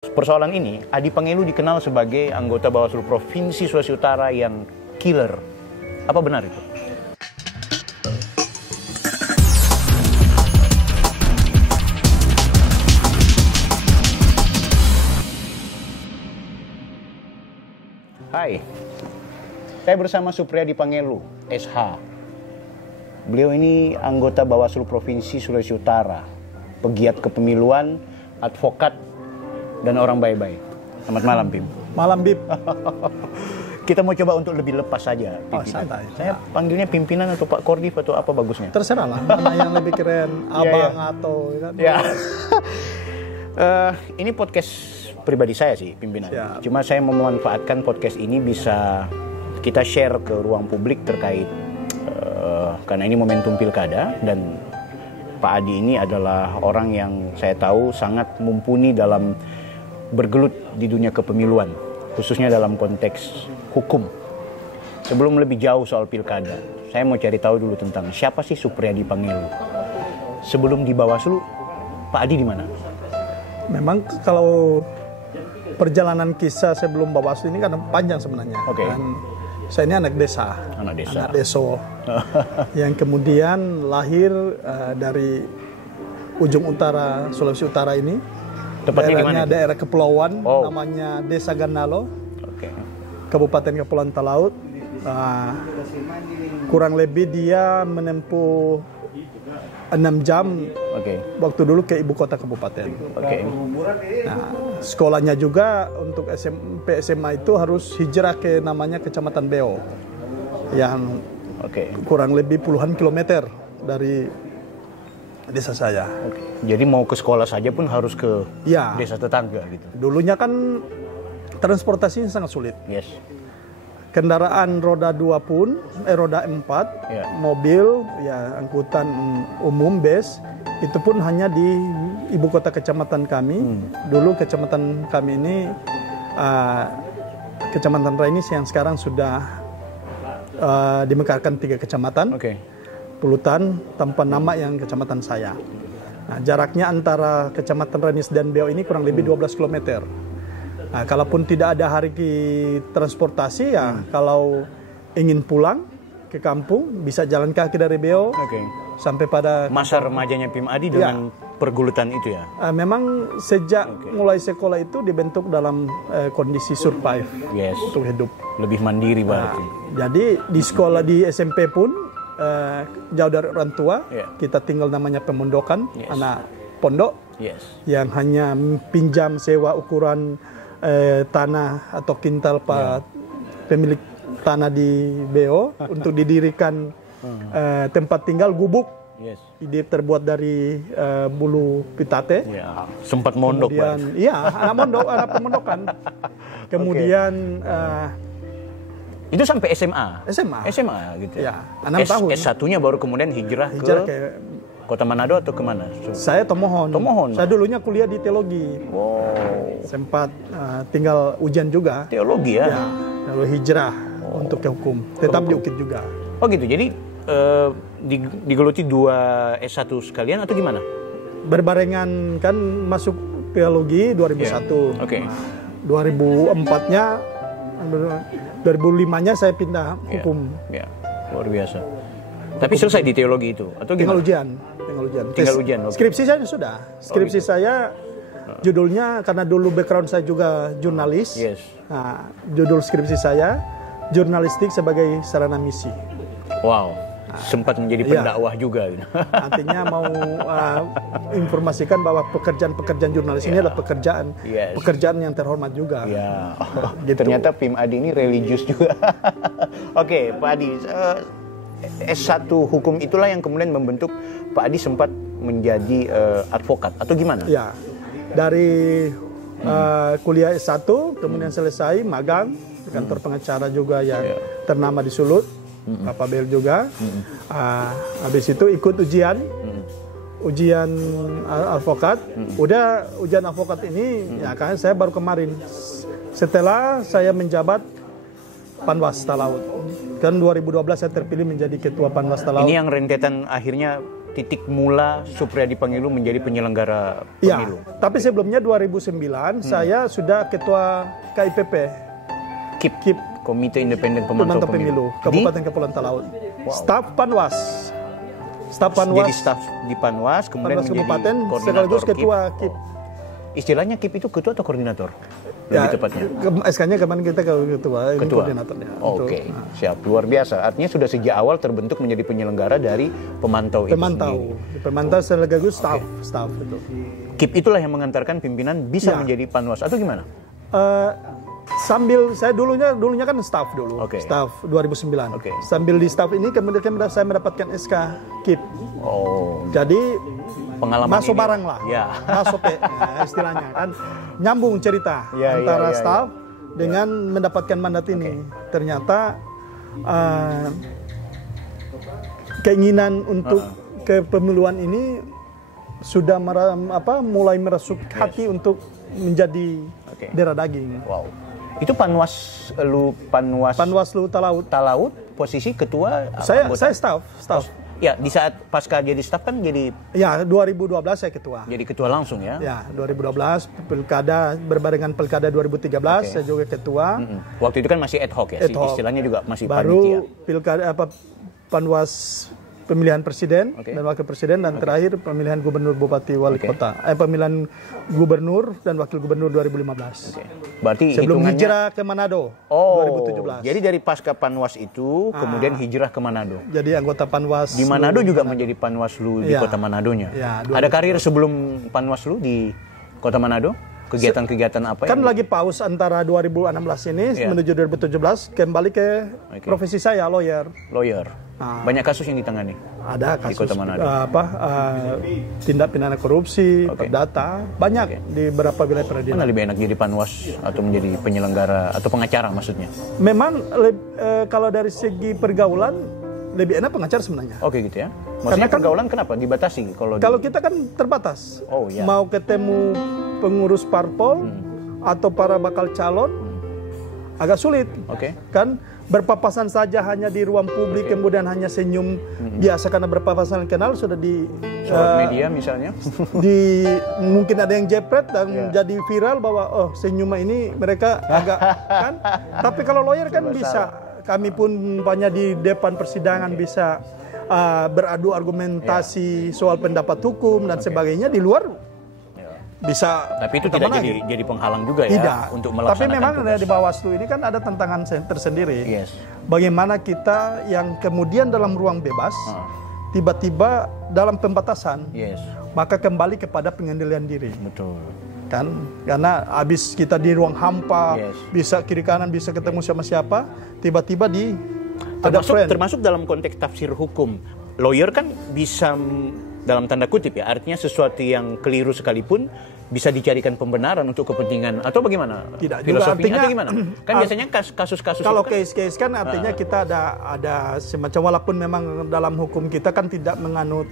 Persoalan ini, Adi Pangelu dikenal sebagai anggota Bawaslu Provinsi Sulawesi Utara yang killer. Apa benar itu? Hai, saya bersama Supriyadi Pangelu, SH. Beliau ini anggota Bawaslu Provinsi Sulawesi Utara, pegiat kepemiluan, advokat, dan orang baik-baik. Selamat malam, Pim. Malam, Bib. Kita mau coba untuk lebih lepas saja, Oh, santai. Saya panggilnya pimpinan atau Pak Kordif atau apa bagusnya? Terserah lah, mana yang lebih keren, abang atau... Ya. Ini podcast pribadi saya sih, pimpinan. Siap. Cuma saya mau memanfaatkan podcast ini bisa kita share ke ruang publik terkait, karena ini momentum pilkada dan Pak Adi ini adalah orang yang saya tahu sangat mumpuni dalam bergelut di dunia kepemiluan, khususnya dalam konteks hukum. Sebelum lebih jauh soal pilkada, saya mau cari tahu dulu tentang siapa sih Supriyadi Pangelu. Sebelum di Bawaslu, Pak Adi di mana? Memang kalau perjalanan kisah sebelum Bawaslu ini kan panjang sebenarnya. Oke. Dan saya ini anak desa. Anak desa. Anak deso. Yang kemudian lahir dari ujung utara Sulawesi Utara ini. Tepatnya di mana? Daerah kepulauan, Oh. namanya Desa Gandalo, Oke. Kabupaten Kepulauan Talaut. Kurang lebih dia menempuh 6 jam Oke. waktu dulu ke ibu kota kabupaten. Oke. Nah, sekolahnya juga untuk SMP SMA itu harus hijrah ke namanya Kecamatan Beo yang Oke. kurang lebih puluhan kilometer dari desa saya. Oke. Jadi mau ke sekolah saja pun harus ke Ya, desa tetangga gitu. dulunya kan transportasinya sangat sulit. Yes. Kendaraan roda 2 pun, roda 4, Ya. mobil, ya angkutan umum, bus, itu pun hanya di ibu kota kecamatan kami. Dulu kecamatan kami ini, Kecamatan Rainis yang sekarang sudah dimekarkan 3 kecamatan. Oke. Pulutan tanpa nama yang kecamatan saya. Nah, jaraknya antara Kecamatan Rainis dan Beo ini kurang lebih 12 km. Nah, kalaupun tidak ada hari transportasi ya, kalau ingin pulang ke kampung bisa jalan kaki dari Beo Oke. sampai pada Masa remajanya Pim Adi dengan pergulutan itu ya? memang sejak mulai sekolah itu dibentuk dalam kondisi survive Yes. untuk hidup. Lebih mandiri berarti. Jadi di sekolah di SMP pun jauh dari orang tua, Yeah. kita tinggal namanya pemondokan, Yes. anak pondok Yes. yang hanya pinjam sewa ukuran tanah atau kintal pemilik tanah di Beo untuk didirikan tempat tinggal gubuk. Yes. Dia terbuat dari bulu pitate. Ya, sempat mondok Kemudian, berarti. iya, anak pemondokan. Kemudian Itu sampai SMA. SMA gitu. Ya, 6 tahun. S1-nya baru kemudian hijrah hijrah ke ke Kota Manado atau kemana? saya Tomohon. Tomohon. Saya dulunya kuliah di teologi. Wow. Sempat tinggal ujian juga. Teologi ya. Ya, lalu hijrah untuk ke hukum. Tetap di UKIT juga. Oh gitu. Jadi digeluti 2 S1 sekalian atau gimana? Berbarengan kan masuk teologi 2001. Yeah. Oke. 2004-nya 2005-nya saya pindah Ya. hukum. Ya. Luar biasa. Tapi selesai di teologi itu atau Tinggal gimana? ujian. Tinggal ujian, oke. Skripsi saya sudah. Skripsi saya judulnya karena dulu background saya juga jurnalis. Yes. Nah, judul skripsi saya jurnalistik sebagai sarana misi. Wow. Sempat menjadi Iya. pendakwah juga gitu. Artinya mau informasikan bahwa pekerjaan jurnalis ini adalah Yes. pekerjaan yang terhormat juga. Ya, Gitu. ternyata Pim Adi ini religius juga. Oke, Pak Adi, S1 hukum itulah yang kemudian membentuk Pak Adi sempat menjadi advokat atau gimana? Ya, dari kuliah S1 kemudian selesai magang di kantor pengacara juga yang ternama di Sulut, Bapak Bel juga. Habis itu ikut ujian advokat. Udah ujian advokat ini ya kan saya baru kemarin setelah saya menjabat Panwas Talaut. Kan 2012 saya terpilih menjadi ketua Panwas Talaut. Ini yang rentetan akhirnya titik mula Supriyadi Pangilu menjadi penyelenggara pemilu? Ya, tapi sebelumnya 2009 saya sudah ketua KIPP. KIP. Komite Independen Pemantau Pemilu. Kabupaten Kepulauan Talaut. Wow. Staf Panwas. Jadi staf di Panwas, kemudian Panwas menjadi Kabupaten, koordinator sekaligus ketua KIP. Istilahnya KIP itu ketua atau koordinator? Ya, lebih tepatnya. SK-nya kemarin kita ke ketua, ini koordinatornya. Oke, siap. Luar biasa. Artinya sudah sejak awal terbentuk menjadi penyelenggara dari pemantau itu sendiri. Pemantau sekaligus staf itu. KIP itulah yang mengantarkan pimpinan bisa menjadi Panwas atau gimana? Sambil saya dulunya kan staf dulu, staf 2009. Sambil di staf ini kemudian saya mendapatkan SK KIP. Jadi pengalaman masuk ini, barang lah, masuk istilahnya kan nyambung cerita antara staf dengan mendapatkan mandat ini. Ternyata keinginan untuk kepemiluan ini sudah mulai merasuk hati untuk menjadi darah daging. Wow. Itu Panwas lu Talaut posisi ketua saya staf. Ya, di saat pasca jadi staf kan jadi 2012 saya ketua. Jadi ketua langsung ya. Ya, 2012 pilkada berbarengan pilkada 2013 saya juga ketua. Waktu itu kan masih ad hoc ya, istilahnya juga masih baru panitia. Pilkada Panwas pemilihan presiden dan wakil presiden dan terakhir pemilihan gubernur, bupati, wali kota. Pemilihan gubernur dan wakil gubernur 2015. Berarti sebelum hitungannya hijrah ke Manado 2017. Jadi dari pasca Panwas itu kemudian hijrah ke Manado. Jadi anggota Panwas di Manado juga menjadi Panwaslu di kota Manadonya. Ada karir sebelum Panwaslu di kota Manado? Kegiatan-kegiatan apa? Kan lagi paus antara 2016 ini menuju 2017 kembali ke profesi saya lawyer. Banyak kasus yang ditangani. Ada kasus di kota Manado. Tindak pidana korupsi, perdata, banyak di beberapa wilayah peradilan. Mana lebih enak jadi Panwas atau menjadi penyelenggara atau pengacara maksudnya? Memang kalau dari segi pergaulan lebih enak pengacara sebenarnya. Oke gitu ya. Maksudnya pergaulan kenapa dibatasi kalau kita kan terbatas. Mau ketemu pengurus parpol atau para bakal calon agak sulit. Kan berpapasan saja hanya di ruang publik kemudian hanya senyum biasa karena berpapasan kenal sudah di media misalnya. Mungkin ada yang jepret dan jadi viral bahwa senyum ini mereka agak kan. Tapi kalau lawyer kan bisa. Kami pun banyak di depan persidangan bisa beradu argumentasi soal pendapat hukum dan sebagainya. Di luar bisa. Tapi itu tidak jadi penghalang juga ya untuk melaksanakan. Tapi memang tugas. Di Bawaslu ini kan ada tantangan tersendiri. Bagaimana kita yang kemudian dalam ruang bebas tiba-tiba dalam pembatasan, maka kembali kepada pengendalian diri. Betul. Kan karena habis kita di ruang hampa, bisa kiri kanan bisa ketemu sama siapa, tiba-tiba termasuk dalam konteks tafsir hukum. Lawyer kan bisa dalam tanda kutip ya, artinya sesuatu yang keliru sekalipun bisa dicarikan pembenaran untuk kepentingan atau bagaimana? Tidak filosofinya artinya, atau gimana? Kan biasanya kasus-kasus kalau case-case kan artinya kita ada semacam walaupun memang dalam hukum kita kan tidak menganut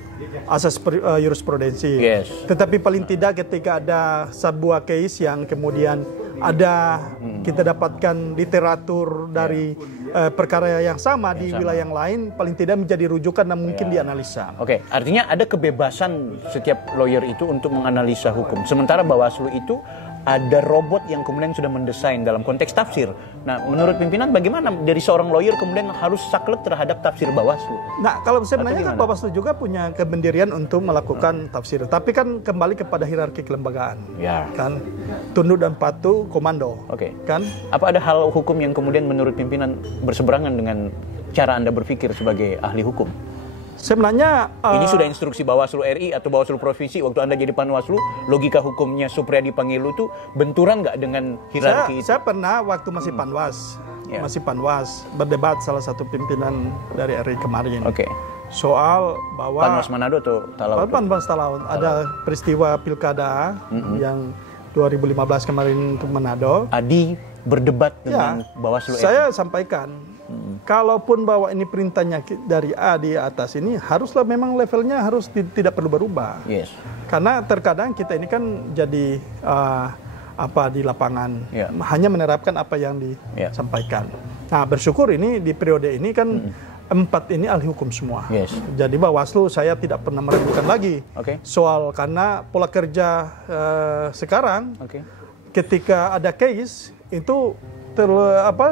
asas jurisprudensi. Tetapi paling tidak ketika ada sebuah case yang kemudian ada kita dapatkan literatur dari perkara yang sama di wilayah yang lain, paling tidak menjadi rujukan dan mungkin dianalisa. Artinya ada kebebasan setiap lawyer itu untuk menganalisa hukum. Sementara Bawaslu itu ada robot yang kemudian sudah mendesain dalam konteks tafsir. Nah, menurut pimpinan bagaimana dari seorang lawyer kemudian harus saklek terhadap tafsir Bawaslu? Nah, kalau sebenarnya kan Bawaslu juga punya kependirian untuk melakukan tafsir. Tapi kan kembali kepada hierarki kelembagaan. Kan tunduk dan patuh komando. Kan? Apa ada hal hukum yang kemudian menurut pimpinan berseberangan dengan cara Anda berpikir sebagai ahli hukum? Sebenarnya ini sudah instruksi Bawaslu RI atau Bawaslu Provinsi waktu Anda jadi Panwaslu, logika hukumnya Supriyadi Pangilu itu benturan nggak dengan hierarki saya pernah waktu masih Panwas berdebat salah satu pimpinan dari RI kemarin soal bahwa Panwas Manado atau Talaut? Panwas Talaut ada peristiwa pilkada yang 2015 kemarin untuk Manado. Adi berdebat dengan Bawaslu RI. Saya sampaikan kalaupun bahwa ini perintahnya dari A di atas ini haruslah memang levelnya harus tidak perlu berubah. Karena terkadang kita ini kan jadi di lapangan hanya menerapkan apa yang disampaikan. Nah, bersyukur ini di periode ini kan 4 ini ahli hukum semua. Yes. Jadi Bawaslu saya tidak pernah meragukan lagi soal karena pola kerja sekarang ketika ada case itu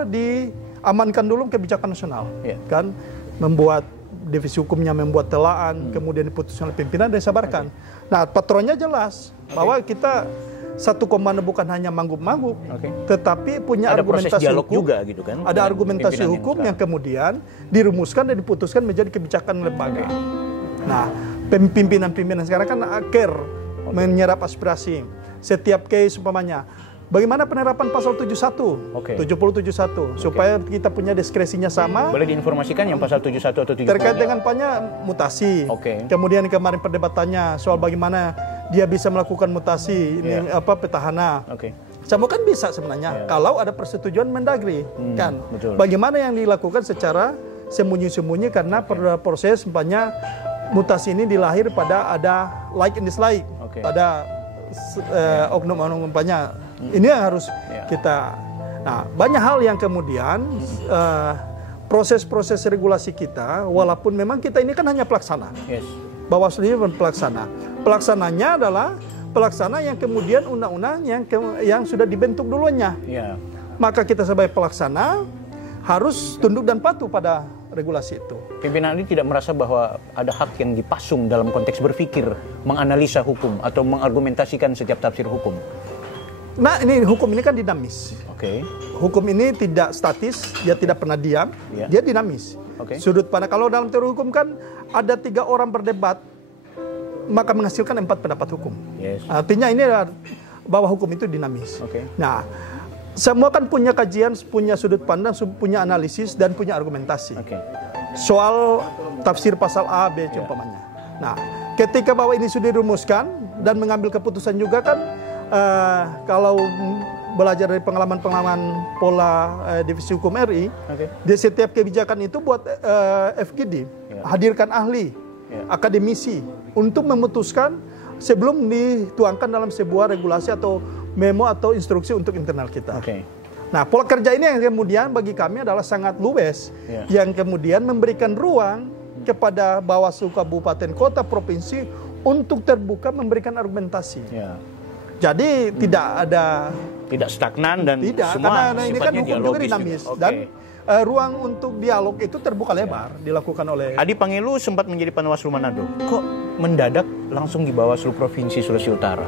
diamankan dulu kebijakan nasional, kan membuat divisi hukumnya membuat telaan, kemudian diputuskan oleh pimpinan dan disabarkan. Nah patronnya jelas bahwa kita satu komando bukan hanya manggup-manggup, tetapi punya ada argumentasi dialog hukum juga gitu kan. Ada argumentasi hukum yang kemudian dirumuskan dan diputuskan menjadi kebijakan lembaga. Nah, pimpinan-pimpinan sekarang kan care menyerap aspirasi. Setiap case umpamanya, bagaimana penerapan pasal 71, 7071 supaya kita punya diskresinya sama. Boleh diinformasikan yang pasal 71 atau 70? Terkait dengan mutasi. Kemudian kemarin perdebatannya soal bagaimana dia bisa melakukan mutasi ini petahana. Semua kan bisa sebenarnya kalau ada persetujuan Mendagri kan. Bagaimana yang dilakukan secara sembunyi-sembunyi karena proses umpamanya mutasi ini dilahir pada ada like and dislike pada oknum-oknum umpamanya. Ini yang harus kita. Nah, banyak hal yang kemudian proses-proses regulasi kita, walaupun memang kita ini kan hanya pelaksana. Bawaslu ini pelaksana. Pelaksananya adalah pelaksana yang kemudian undang-undang yang sudah dibentuk dulunya. Maka kita sebagai pelaksana harus tunduk dan patuh pada regulasi itu. Pimpinan ini tidak merasa bahwa ada hak yang dipasung dalam konteks berpikir, menganalisa hukum atau mengargumentasikan setiap tafsir hukum. Nah, ini hukum ini kan dinamis. Hukum ini tidak statis, dia tidak pernah diam, dia dinamis. Sudut pandang kalau dalam teori hukum kan ada 3 orang berdebat, maka menghasilkan 4 pendapat hukum. Artinya ini adalah bahwa hukum itu dinamis. Nah, semua kan punya kajian, punya sudut pandang, punya analisis dan punya argumentasi. Soal tafsir pasal A, B, umpamanya. Nah, ketika bahwa ini sudah dirumuskan dan mengambil keputusan juga kan, kalau belajar dari pengalaman-pengalaman pola divisi hukum RI, di setiap kebijakan itu buat FGD, hadirkan ahli, akademisi untuk memutuskan sebelum dituangkan dalam sebuah regulasi atau memo atau instruksi untuk internal kita. Nah, pola kerja ini yang kemudian bagi kami adalah sangat luwes, yang kemudian memberikan ruang kepada Bawaslu Kabupaten Kota Provinsi untuk terbuka memberikan argumentasi. Jadi tidak stagnan dan semua karena ini kan hukum juga dinamis dan ruang untuk dialog itu terbuka lebar dilakukan oleh Adi Pangelu sempat menjadi Panwaslu Manado. Kok mendadak langsung di Bawaslu Provinsi Sulawesi Utara?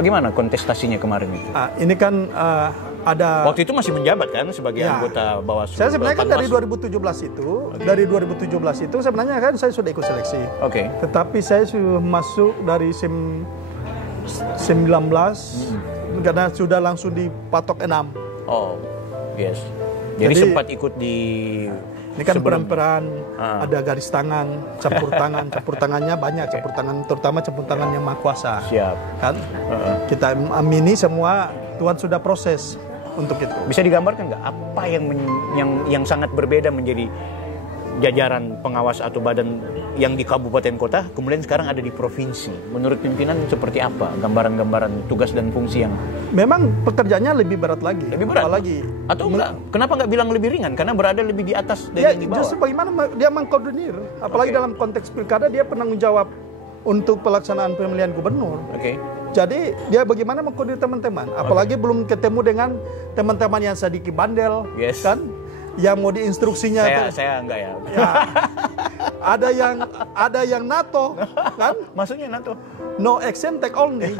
Bagaimana kontestasinya kemarin itu? Ini kan ada waktu itu masih menjabat kan sebagai anggota Bawaslu. Saya sebenarnya kan dari 2017 itu sebenarnya kan saya sudah ikut seleksi. Tetapi saya sudah masuk dari 19 karena sudah langsung dipatok 6. Jadi sempat ikut di ini kan peran-peran ada garis tangan, campur tangannya banyak, campur tangan terutama campur tangan yang maha kuasa. Kan? Kita amini semua Tuhan sudah proses untuk itu. Bisa digambarkan nggak apa yang sangat berbeda menjadi jajaran pengawas atau badan yang di kabupaten kota kemudian sekarang ada di provinsi? Menurut pimpinan seperti apa gambaran-gambaran tugas dan fungsi yang memang pekerjaannya lebih berat lagi? Apalagi atau enggak? Kenapa nggak bilang lebih ringan? Karena berada lebih di atas dari yang di bawah. Justru bagaimana dia mengkoordinir, apalagi dalam konteks pilkada dia penanggung jawab untuk pelaksanaan pemilihan gubernur. Jadi dia bagaimana mengkoordinir teman-teman, apalagi belum ketemu dengan teman-teman yang sedikit bandel, kan? Yang mau diinstruksinya saya enggak ya. Ada yang NATO kan? Maksudnya NATO? No action take only.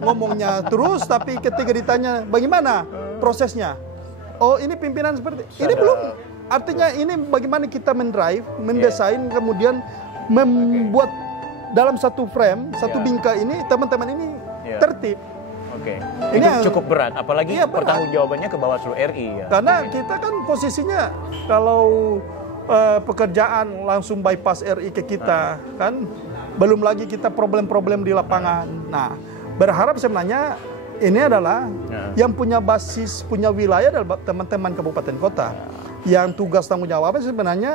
Ngomongnya terus tapi ketika ditanya bagaimana prosesnya? Oh, ini pimpinan seperti ini belum. Artinya ini bagaimana kita mendrive, mendesain kemudian membuat dalam satu frame, satu bingkai ini teman-teman ini tertib. Ini cukup berat, apalagi pertanggungjawabannya ke Bawaslu RI ya. Karena kita kan posisinya kalau pekerjaan langsung bypass RI ke kita kan, belum lagi kita problem-problem di lapangan. Nah, berharap sebenarnya ini adalah yang punya basis, punya wilayah adalah teman-teman kabupaten kota. Yang tugas tanggung jawabnya sebenarnya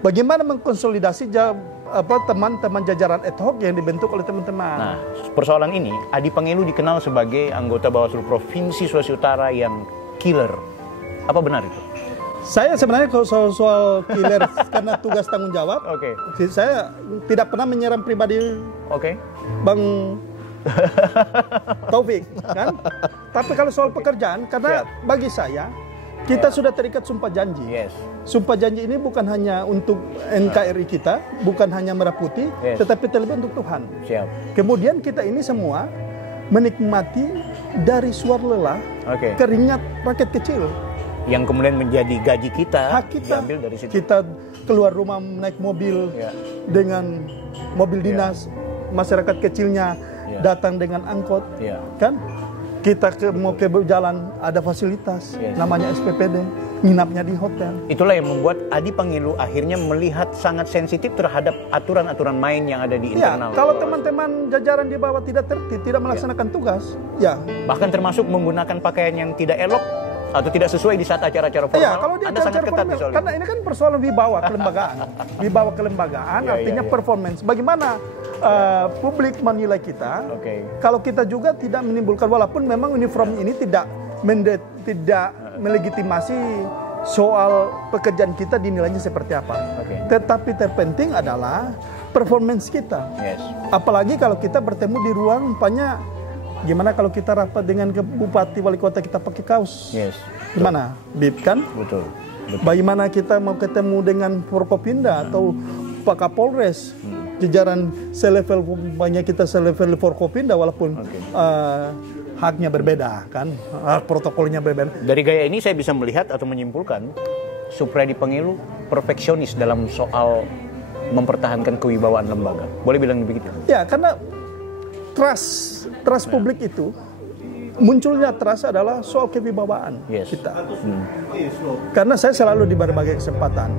bagaimana mengkonsolidasi teman-teman jajaran ad hoc yang dibentuk oleh teman-teman. Nah, persoalan ini, Adi Pangelu dikenal sebagai anggota Bawaslu Provinsi Sulawesi Utara yang killer. Apa benar itu? Saya sebenarnya kalau soal killer karena tugas tanggung jawab, saya tidak pernah menyerang pribadi Bang Taufik, kan? Tapi kalau soal pekerjaan, karena bagi saya kita sudah terikat sumpah janji. Sumpah janji ini bukan hanya untuk NKRI kita, bukan hanya Merah Putih, tetapi terlebih untuk Tuhan. Kemudian kita ini semua menikmati dari suar lelah, keringat rakyat kecil. Yang kemudian menjadi gaji kita, hak kita diambil dari situ. Kita keluar rumah naik mobil dengan mobil dinas, masyarakat kecilnya datang dengan angkot, kan? Kita mau ke jalan ada fasilitas, namanya SPPD, nginapnya di hotel. Itulah yang membuat Adi Pangilu akhirnya melihat sangat sensitif terhadap aturan-aturan main yang ada di internal. Kalau teman-teman jajaran di bawah tidak tertib, tidak melaksanakan tugas, bahkan termasuk menggunakan pakaian yang tidak elok atau tidak sesuai di saat acara-acara formal, kalau di Anda sangat ketat formal, karena ini kan persoalan wibawa kelembagaan. Wibawa kelembagaan artinya performance. Bagaimana publik menilai kita? Kalau kita juga tidak menimbulkan, walaupun memang uniform ini tidak melegitimasi soal pekerjaan kita dinilainya seperti apa. Tetapi terpenting adalah performance kita. Apalagi kalau kita bertemu di ruang umpamanya. Gimana kalau kita rapat dengan bupati wali kota kita pakai kaos? Gimana? Bib kan? Betul. Bagaimana kita mau ketemu dengan Forkopimda atau Pak Kapolres? Jajaran selevel, banyak kita selevel Forkopimda walaupun haknya berbeda kan? Protokolnya berbeda. Dari gaya ini saya bisa melihat atau menyimpulkan Supriyadi Pangilu perfeksionis dalam soal mempertahankan kewibawaan lembaga. Boleh bilang begitu? Ya, karena trust publik itu munculnya trust adalah soal kewibawaan kita. Karena saya selalu di berbagai kesempatan,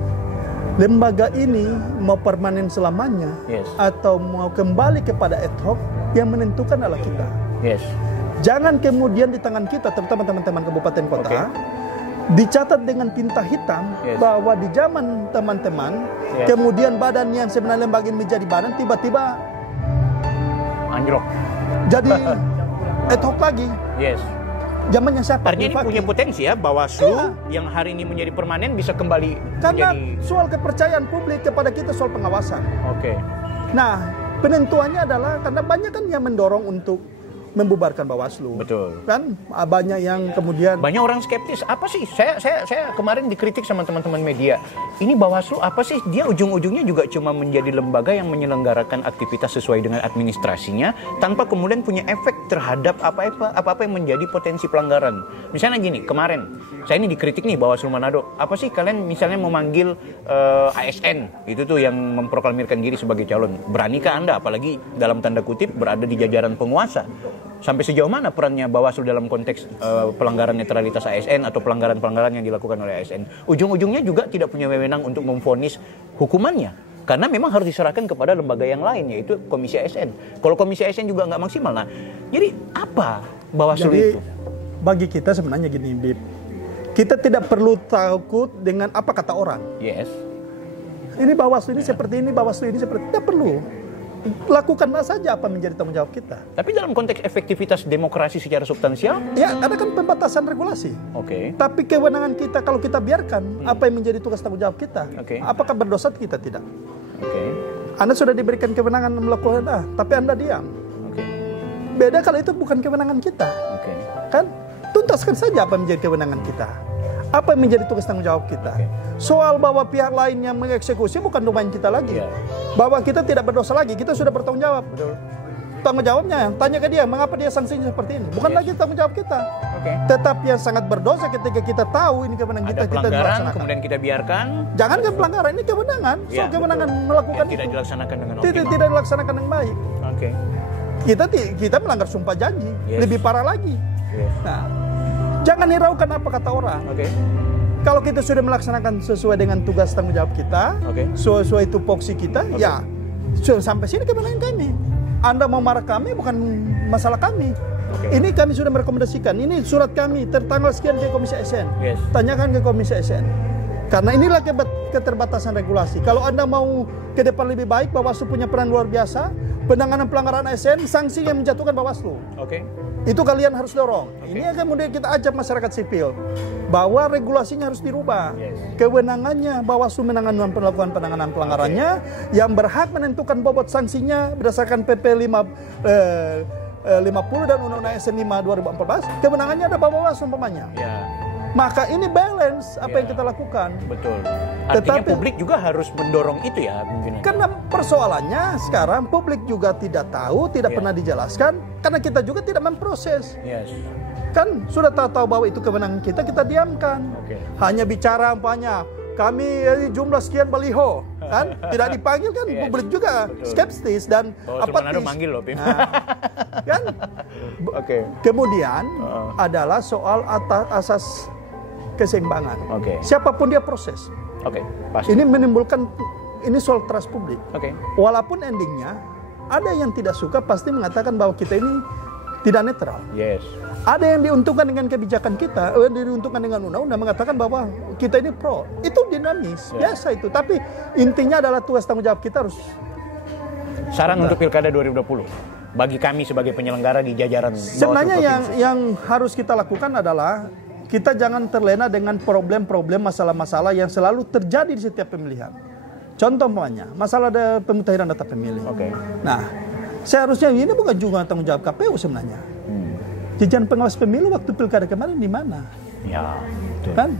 lembaga ini mau permanen selamanya atau mau kembali kepada ad hoc, yang menentukan adalah kita. Jangan kemudian di tangan kita, terutama teman-teman kabupaten kota, dicatat dengan tinta hitam bahwa di zaman teman-teman kemudian badan yang sebenarnya lembaga ini menjadi badan tiba-tiba anjlok. Jadi ad hoc lagi. Zamannya siapa? Artinya ini punya potensi ya, Bawaslu yang hari ini menjadi permanen bisa kembali karena menjadi... soal kepercayaan publik kepada kita soal pengawasan. Nah, penentuannya adalah karena banyak kan yang mendorong untuk membubarkan Bawaslu. Betul. Kan banyak yang kemudian banyak orang skeptis. Apa sih? Saya kemarin dikritik sama teman-teman media. Ini Bawaslu apa sih? Dia ujung-ujungnya juga cuma menjadi lembaga yang menyelenggarakan aktivitas sesuai dengan administrasinya tanpa kemudian punya efek terhadap apa-apa yang menjadi potensi pelanggaran. Misalnya gini, kemarin saya ini dikritik nih Bawaslu Manado. Apa sih kalian misalnya memanggil ASN itu tuh yang memproklamirkan diri sebagai calon. Beranikah Anda apalagi dalam tanda kutip berada di jajaran penguasa? Sampai sejauh mana perannya Bawaslu dalam konteks pelanggaran netralitas ASN atau pelanggaran-pelanggaran yang dilakukan oleh ASN? Ujung-ujungnya juga tidak punya wewenang untuk memvonis hukumannya. Karena memang harus diserahkan kepada lembaga yang lain, yaitu Komisi ASN. Kalau Komisi ASN juga nggak maksimal, nah jadi apa Bawaslu itu? Bagi kita sebenarnya gini, Bib. Kita tidak perlu takut dengan apa kata orang. Ini Bawaslu ini seperti ini, Bawaslu ini seperti tidak perlu. Lakukanlah saja apa menjadi tanggung jawab kita. Tapi dalam konteks efektivitas demokrasi secara substansial? Ya, ada kan pembatasan regulasi. Tapi kewenangan kita kalau kita biarkan apa yang menjadi tugas tanggung jawab kita, apakah berdosa kita tidak? Anda sudah diberikan kewenangan melakukan tapi Anda diam. Beda kalau itu bukan kewenangan kita. Kan? Tuntaskan saja apa menjadi kewenangan kita. Apa yang menjadi tugas tanggung jawab kita. Soal bahwa pihak lain yang mengeksekusi bukan domain kita lagi. Bahwa kita tidak berdosa lagi, kita sudah bertanggung jawab. Tanggung jawabnya, tanya ke dia, mengapa dia sanksinya seperti ini. Bukan lagi tanggung jawab kita. Tetapi yang sangat berdosa ketika kita tahu ini kewenangan kita dilaksanakan. Kemudian kita biarkan. Jangan kan pelanggaran, ini kewenangan. Soal kewenangan melakukan tidak dilaksanakan dengan optimal. Tidak dilaksanakan dengan baik. Kita melanggar sumpah janji. Lebih parah lagi. Nah, jangan hiraukan apa kata orang. Kalau kita sudah melaksanakan sesuai dengan tugas tanggung jawab kita, sesuai tupoksi kita, ya sampai sini kewenangan kami. Anda mau marah kami bukan masalah kami. Ini kami sudah merekomendasikan. Ini surat kami tertanggal sekian ke Komisi ASN. Tanyakan ke Komisi ASN. Karena inilah keterbatasan regulasi. Kalau Anda mau ke depan lebih baik, Bawaslu punya peran luar biasa, penanganan pelanggaran ASN, sanksi yang menjatuhkan Bawaslu. Oke. Itu kalian harus dorong. Ini yang kemudian kita ajak masyarakat sipil bahwa regulasinya harus dirubah. Kewenangannya Bawaslu melakukan penanganan pelanggarannya, yang berhak menentukan bobot sanksinya berdasarkan PP 50 dan Undang-Undang ASN 5 2014. Kewenangannya ada Bawaslu umpamanya. Maka ini balance apa yang kita lakukan. Betul. Artinya publik juga harus mendorong itu ya mungkin. Karena persoalannya sekarang publik juga tidak tahu, tidak pernah dijelaskan, karena kita juga tidak memproses. Kan sudah tahu bahwa itu kewenangan kita diamkan. Hanya bicara umpamanya kami jumlah sekian baliho, kan tidak dipanggil kan, publik juga skeptis dan apatis. Manggil loh, Pim. Kan? Kemudian adalah soal asas keseimbangan. Siapapun dia proses. Pasti. Ini menimbulkan soal trust publik. Walaupun endingnya ada yang tidak suka pasti mengatakan bahwa kita ini tidak netral. Ada yang diuntungkan dengan kebijakan kita, diuntungkan dengan undang-undang mengatakan bahwa kita ini pro. Itu dinamis, biasa itu. Tapi intinya adalah tugas tanggung jawab kita harus. Saran untuk Pilkada 2020 bagi kami sebagai penyelenggara di jajaran sebenarnya yang harus kita lakukan adalah kita jangan terlena dengan problem-problem, masalah-masalah yang selalu terjadi di setiap pemilihan. Contoh umpamanya, masalah pemutahiran data pemilih. Nah, seharusnya ini bukan juga tanggung jawab KPU sebenarnya. Jajaran pengawas pemilu waktu pilkada kemarin di mana? Kan?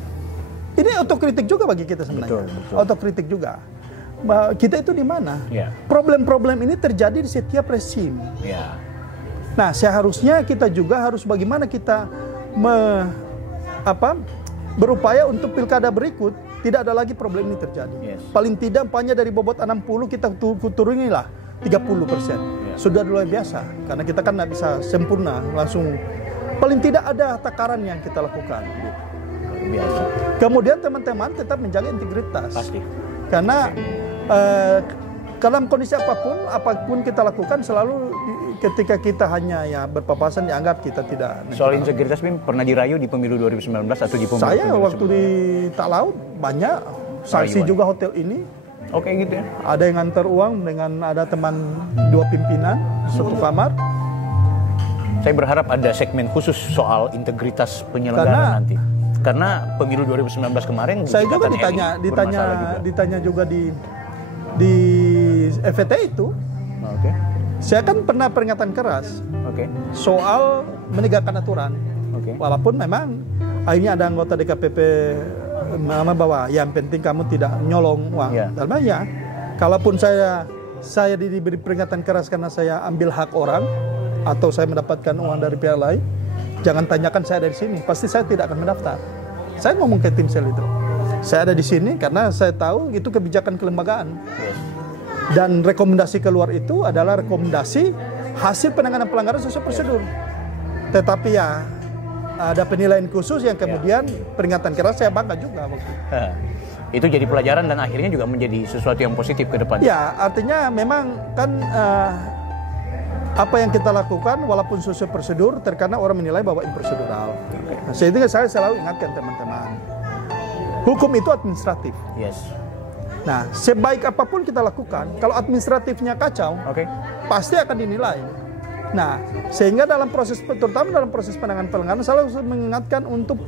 Ini otokritik juga bagi kita sebenarnya. Otokritik juga. Kita itu di mana? Problem-problem ini terjadi di setiap rezim. Nah, seharusnya kita juga harus bagaimana kita berupaya untuk pilkada berikut tidak ada lagi problem ini terjadi. Paling tidak hanya dari bobot 60 kita turunilah 30%. Sudah luar biasa karena kita kan nggak bisa sempurna langsung. Paling tidak ada takaran yang kita lakukan. Biasa. Kemudian teman-teman tetap menjaga integritas. Pasti. Karena dalam kondisi apapun kita lakukan selalu ketika kita hanya berpapasan dianggap kita tidak. Soal integritas pernah dirayu di pemilu 2019 atau di pemilu? Saya waktu di Tak Laut banyak sanksi juga hotel ini. Gitu ya. Ada yang nganter uang dengan ada teman 2 pimpinan satu kamar. Saya berharap ada segmen khusus soal integritas penyelenggara nanti. Karena pemilu 2019 kemarin saya juga ditanya juga di FET itu. Saya kan pernah peringatan keras soal menegakkan aturan. Walaupun memang akhirnya ada anggota DKPP bahwa yang penting kamu tidak nyolong uang. Kalaupun saya diberi peringatan keras karena saya ambil hak orang atau saya mendapatkan uang dari pihak lain, jangan tanyakan saya dari sini. Pasti saya tidak akan mendaftar. Saya ngomong ke tim sel itu. Saya ada di sini karena saya tahu itu kebijakan kelembagaan. Dan rekomendasi keluar itu adalah rekomendasi hasil penanganan pelanggaran sesuai prosedur. Tetapi ada penilaian khusus yang kemudian peringatan keras saya bangga juga waktu itu. Itu jadi pelajaran dan akhirnya juga menjadi sesuatu yang positif ke depan. Artinya memang kan apa yang kita lakukan walaupun sesuai prosedur terkadang orang menilai bahwa improsedural. Sehingga saya selalu ingatkan teman-teman, hukum itu administratif. Nah, sebaik apapun kita lakukan, kalau administratifnya kacau, pasti akan dinilai. Nah, sehingga terutama dalam proses penanganan pelanggaran, selalu mengingatkan untuk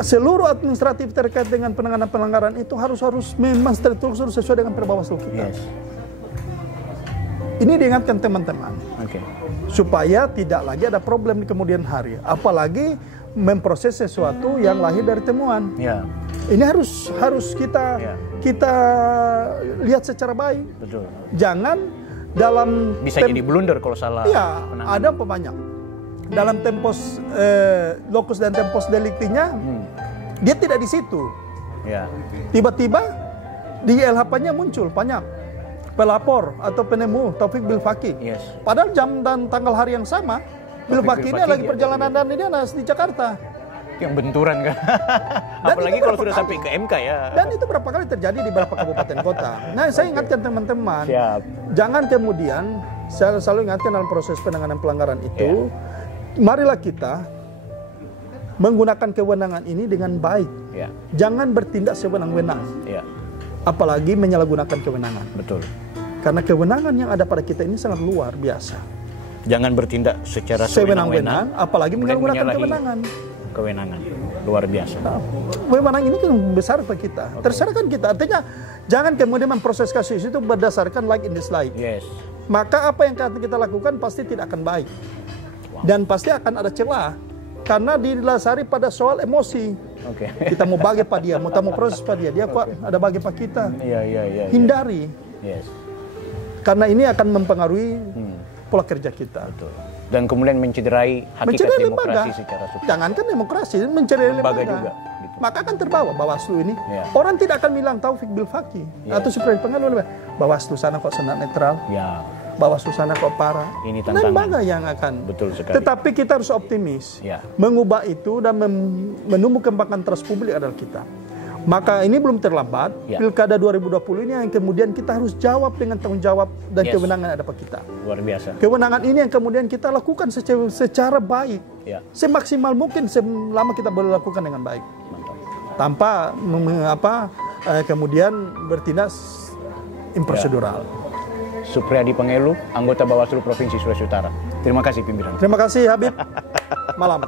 seluruh administratif terkait dengan penanganan pelanggaran itu harus memang terstruktur sesuai dengan Perbawaslu kita. Ini diingatkan teman-teman, supaya tidak lagi ada problem di kemudian hari, apalagi memproses sesuatu yang lahir dari temuan. Ini harus kita lihat secara baik. Jangan dalam bisa jadi blunder kalau salah. Ada pebanyak dalam tempos lokus dan tempos deliktinya dia tidak di situ. Tiba-tiba di LHP-nya muncul banyak pelapor atau penemu Taufik Bilfaqih. Padahal jam dan tanggal hari yang sama Bilfaqih ini lagi perjalanan dan dia di Jakarta. Yang benturan kan. Apalagi kalau sudah sampai ke MK ya. Dan itu berapa kali terjadi di beberapa kabupaten kota. Nah, saya ingatkan teman-teman, jangan kemudian saya selalu ingatkan dalam proses penanganan pelanggaran itu, marilah kita menggunakan kewenangan ini dengan baik. Jangan bertindak sewenang-wenang. Apalagi menyalahgunakan kewenangan. Karena kewenangan yang ada pada kita ini sangat luar biasa. Jangan bertindak secara sewenang-wenang, apalagi kemudian menggunakan menyalahi kewenangan. Luar biasa. Nah, wewenang ini kan besar bagi kita. Terserah kan kita. Artinya jangan kemudian memproses kasus itu berdasarkan like and dislike. Yes. Maka apa yang kita lakukan pasti tidak akan baik. Dan pasti akan ada celah. Karena didasari pada soal emosi. Kita mau bagi pada dia, mau proses pada dia kok ada bagi pada kita. Iya. Hindari. Yes. Karena ini akan mempengaruhi pola kerja kita. Betul. Dan kemudian mencederai hakikat demokrasi secara substansial. Jangankan demokrasi, mencederai lembaga juga. Gitu. Maka akan terbawa Bawaslu ini. Orang tidak akan bilang Taufik Bilfaki atau Supreme Pengadilan. Bawaslu sana kok senat netral. Ya. Bawaslu sana kok parah. Ini tantangan. Lembaga yang akan. Betul sekali. Tetapi kita harus optimis. Mengubah itu dan menumbuh kembangkan trust publik adalah kita. Maka ini belum terlambat. Pilkada 2020 ini yang kemudian kita harus jawab dengan tanggung jawab dan kewenangan ada pada kita. Luar biasa. Kewenangan ini yang kemudian kita lakukan secara baik. Semaksimal mungkin selama kita boleh lakukan dengan baik. Tanpa kemudian bertindak improsedural. Supriyadi Pengelu, anggota Bawaslu Provinsi Sulawesi Utara. Terima kasih pimpinan. Terima kasih Habib. Malam.